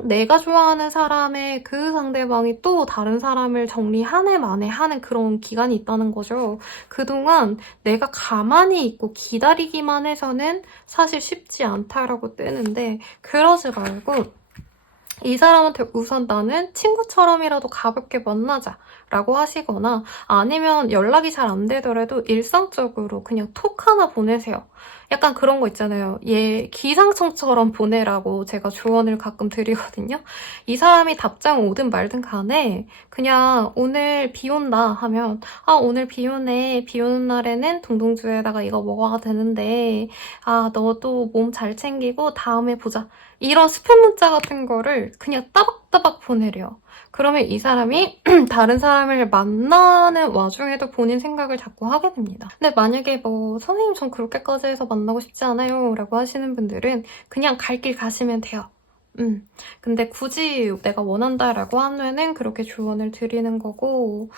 내가 좋아하는 사람의 그 상대방이 또 다른 사람을 정리하네 마네 하는 그런 기간이 있다는 거죠. 그동안 내가 가만히 있고 기다리기만 해서는 사실 쉽지 않다라고 뜨는데, 그러지 말고 이 사람한테 우선 나는 친구처럼이라도 가볍게 만나자 라고 하시거나, 아니면 연락이 잘 안 되더라도 일상적으로 그냥 톡 하나 보내세요. 약간 그런 거 있잖아요. 기상청처럼 보내라고 제가 조언을 가끔 드리거든요. 이 사람이 답장 오든 말든 간에 그냥 오늘 비 온다 하면 오늘 비 오네, 비 오는 날에는 동동주에다가 이거 먹어야 되는데 너도 몸 잘 챙기고 다음에 보자, 이런 스팸 문자 같은 거를 그냥 따박따박 보내래요. 그러면 이 사람이 다른 사람을 만나는 와중에도 본인 생각을 자꾸 하게 됩니다. 근데 만약에 선생님 전 그렇게까지 해서 만나고 싶지 않아요 라고 하시는 분들은 그냥 갈 길 가시면 돼요. 근데 굳이 내가 원한다라고 하면은 그렇게 조언을 드리는 거고,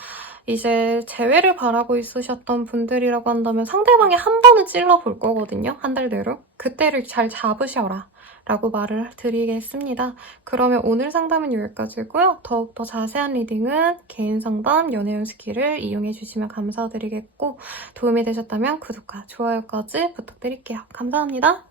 이제 재회를 바라고 있으셨던 분들이라고 한다면 상대방이 한 번은 찔러볼 거거든요. 한 달 내로. 그때를 잘 잡으셔라 라고 말을 드리겠습니다. 그러면 오늘 상담은 여기까지고요. 더욱더 자세한 리딩은 개인 상담 연애운 스킬을 이용해 주시면 감사드리겠고, 도움이 되셨다면 구독과 좋아요까지 부탁드릴게요. 감사합니다.